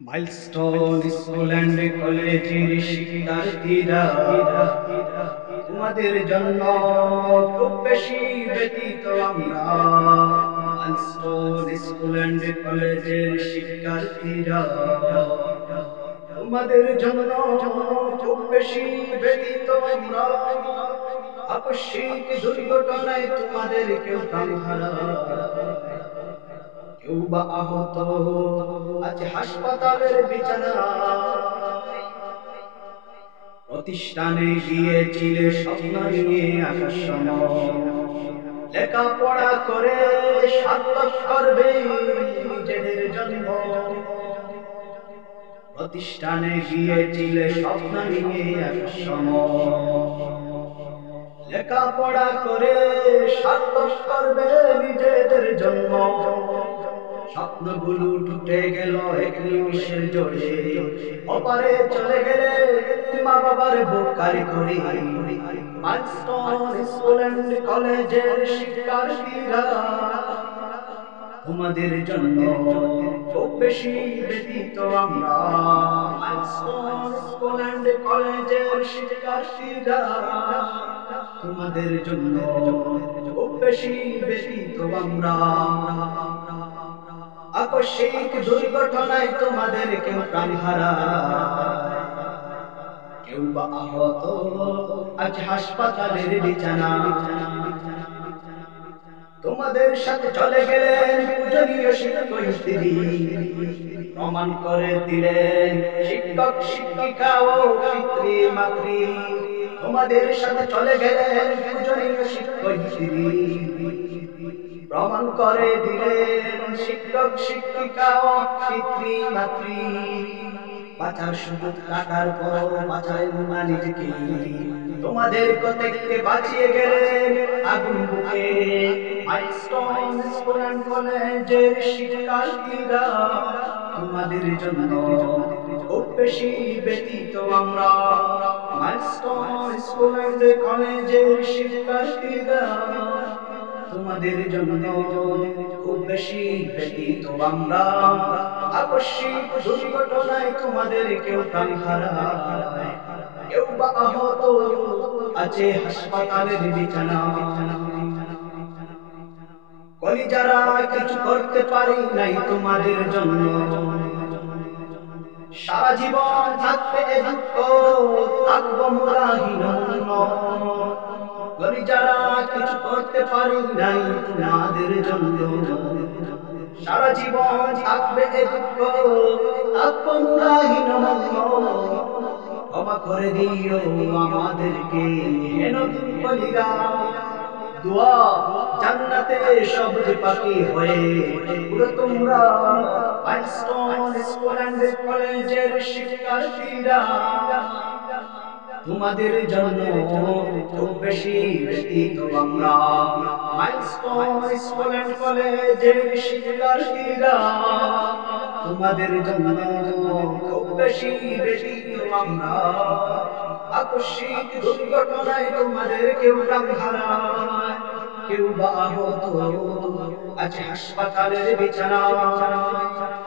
Milestone school and কলেজের শিক্ষার্থীরা তোমাদের জন্য খুব বেশি ব্যতীত আমরা। মাইলস্টোন স্কুল অ্যান্ড কলেজের শিক্ষার্থীরা তোমাদের জন্য খুব বেশি ব্যতীত আমরা। আকস্মিক দুর্ঘটনায় তোমাদের কেউ প্রাণ হারায়, কেউ বা আহত আজ হাসপাতালের বিছানায়। প্রতিষ্ঠানে গিয়েছিলে স্বপ্ন নিয়ে আসার সময়, লেখাপড়া করে সার্থক করবে নিজেদের জন্য। প্রতিষ্ঠানে গিয়েছিলে স্বপ্ন নিয়ে আসার সময়, লেখাপড়া করে সার্থক করবে নিজেদের জন্য। স্বপ্নগুলো টুটে গেল এক নিমিষের জোরে, অপারে চলে গেলে মা বাবার বুক কারি করে। মাইলস্টোন স্কুল অ্যান্ড কলেজের শিক্ষার্থীরা তোমাদের জন্য খুব বেশি ব্যতীত আমরা। মাইলস্টোন স্কুল অ্যান্ড কলেজের শিক্ষার্থীরা তোমাদের জন্য খুব বেশি ব্যতীত আমরা। আকস্মিক দুর্ঘটনায় তোমাদের কেউ প্রাণ হারায়, কেউ বা আহত আজ হাসপাতালের বিছানায়। তোমাদের সাথে চলে গেলেন পূজনীয় শিক্ষয়িত্রী, প্রমাণ করে দিলেন শিক্ষক শিক্ষিকা ও পিতৃ মাতৃ। তোমাদের সাথে চলে গেলেন পূজনীয় শিক্ষয়িত্রী, প্রমাণ করে দিলেন শিক্ষক শিক্ষিকা ও পিতৃ মাতৃ। বাঁচার সুযোগ থাকার পর বাঁচালেন না নিজেকে, তোমাদের প্রত্যেককে বাঁচিয়ে গেলেন আগুন বুকে। মাইলস্টোন স্কুল অ্যান্ড কলেজের শিক্ষার্থীরা তোমাদের জন্য খুব বেশি ব্যতীত আমরা। মাইলস্টোন স্কুল অ্যান্ড কলেজের শিক্ষার্থীরা তোমাদের জন্য খুব বেশি ব্যতীত আমরা। আকস্মিক দুর্ঘটনায় তোমাদের কেউ প্রাণ হারায়, কেউ বা আহত আছে হাসপাতালের বিছানায়। কলিজারা কিছু করতে পারি নাই তোমাদের জন্য, সারা জীবন থাকবে এ দুঃখ, থাকবো মোরা হীন। কলিজারা কিছু করতে পারি নাই তোমাদের জন্য, সারা জীবন থাকবে এ দুঃখ, থাকবো মোরা হীন। ক্ষমা করে দিও আমাদেরকে হেন দুর্বলীরা, দোয়া জান্নাতে সবুজ পাখি হয়ে উড়ো তোমরা। মাইলস্টোন স্কুল অ্যান্ড কলেজের শিক্ষার্থীরা তোমাদের জন্য খুব বেশি ব্যতীত আমরা। মাইলস্টোন স্কুল অ্যান্ড কলেজের শিক্ষার্থীরা তোমাদের জন্য খুব বেশি ব্যতীত আমরা। আকস্মিক দুর্ঘটনায় তোমাদের কেউ প্রাণ হারায়, কেউ বা আহত আছে হাসপাতালের বিছানায়।